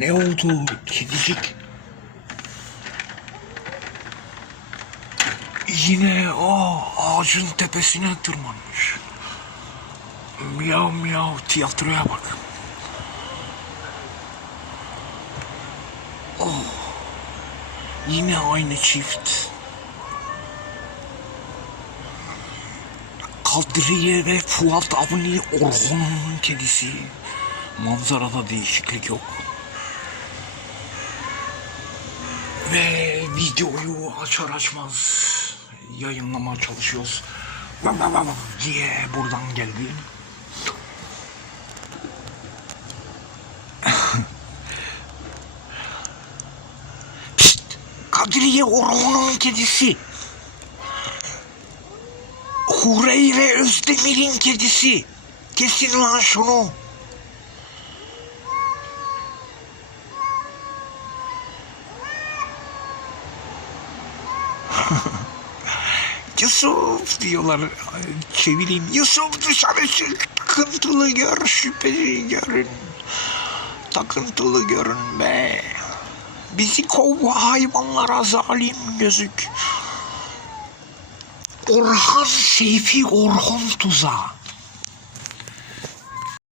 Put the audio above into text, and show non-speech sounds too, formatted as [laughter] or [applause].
Ne oldu kedicik? Yine o ağacın tepesine tırmanmış. Miyav miyav tiyatroya bak. Oh. Yine aynı çift. Kadriye ve Fuat Avni Orhun'un kedisi. Manzarada değişiklik yok. Ve videoyu açar açmaz yayınlamaya çalışıyoruz. Diye buradan geldi. [laughs] Pişt! Kadriye Orhun'un kedisi. Hureyre Özdemir'in kedisi. Kesin lan şunu. [laughs] Yusuf diyorlar. Çevireyim. Yusuf dışarı çık. Takıntılı gör, şüpheli görün. Takıntılı görün be. Bizi kov hayvanlara zalim gözük. Orhan Seyfi Orhun Tuza.